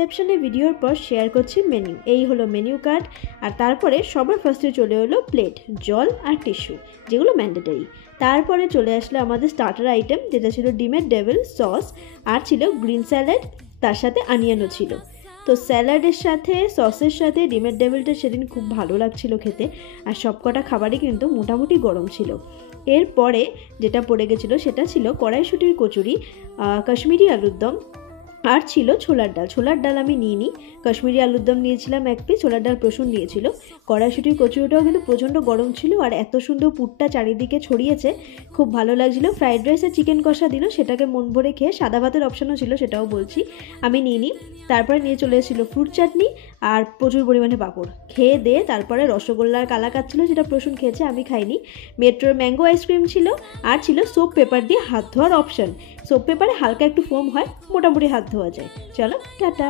রিসেপশনে ভিডিওর পর শেয়ার করছি মেনু। এই হলো মেনু কার্ড। আর তারপরে সবার ফার্স্টে চলে এলো প্লেট, জল আর টিস্যু, যেগুলো ম্যান্ডেটারি। তারপরে চলে আসলো আমাদের স্টার্টার আইটেম, যেটা ছিল ডিমের ডেভিল সস, আর ছিল গ্রিন স্যালাড, তার সাথে অনিয়নও ছিল। তো স্যালাডের সাথে সসের সাথে ডিমের ডেভিলটা সেদিন খুব ভালো লাগছিল খেতে। আর সবকটা খাবারই কিন্তু মোটামুটি গরম ছিল। এরপরে যেটা পড়ে গেছিলো সেটা ছিল কড়াইশুঁটির কচুরি, কাশ্মীরি আলুর দম, আর ছিল ছোলার ডাল। ছোলার ডাল আমি নিইনি, কাশ্মীরি আলুর দম নিয়েছিলাম এক পিস, ছোলার ডাল প্রসূন নিয়েছিল। কড়াইশুঁটির কচুরিটাও কিন্তু প্রচণ্ড গরম ছিল, আর এত সুন্দর পুরটা চারিদিকে ছড়িয়েছে, খুব ভালো লাগছিল। ফ্রাইড রাইস আর চিকেন কষা দিল, সেটাকে মন ভরে খেয়ে, সাদা ভাতের অপশানও ছিল, সেটাও বলছি আমি নিইনি। তারপরে নিয়ে চলে এসেছিলো ফ্রুট চাটনি আর প্রচুর পরিমাণে পাঁপড়। খেয়ে দিয়ে তারপরে রসগোল্লার কালাকাঁদ ছিল, যেটা প্রসূন খেয়েছে, আমি খাইনি। মেট্রোর ম্যাঙ্গো আইসক্রিম ছিল, আর ছিল সোপ পেপার দিয়ে হাত ধোয়ার অপশান। সোপ পেপারে হালকা একটু ফোম হয়, মোটামুটি হাত ধোয়া যায়। চলো টাটা।